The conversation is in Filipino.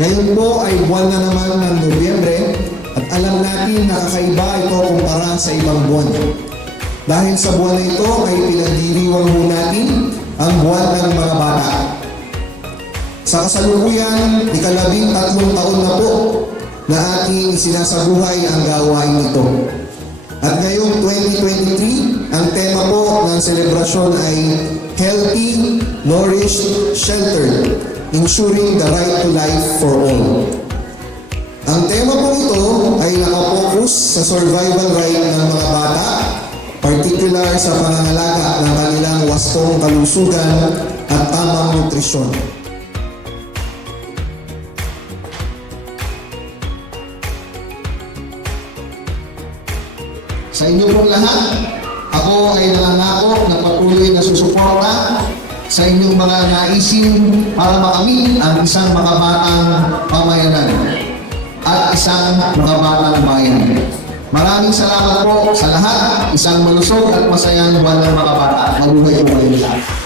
Ngayon po ay buwan na naman ng Nobyembre at alam natin na kakaiba ito kumpara sa ibang buwan. Dahil sa buwan na ito ay pinagdiriwang po natin ang buwan ng mga bata. Sa kasalukuyan, 13 taon na po na ating sinasabuhay ang gawain ito. At ngayong 2023, ang tema po ng selebrasyon ay Healthy, Nourished, Sheltered, Ensuring the Right to Life for All. Ang tema po ito ay nakapokus sa survival right ng mga bata, particular sa pangangalaga ng kanilang wastong kalusugan at tamang nutrisyon. Sa inyo pong lahat, ako ay nangangako na patuloy na susuporta sa inyong mga naisin para makamit ang isang makabatang pamayanan at isang makabatang bayan. Maraming salamat po sa lahat. Isang malusog at masayang buwan ng mga bata. Mabuhay po kayo lahat.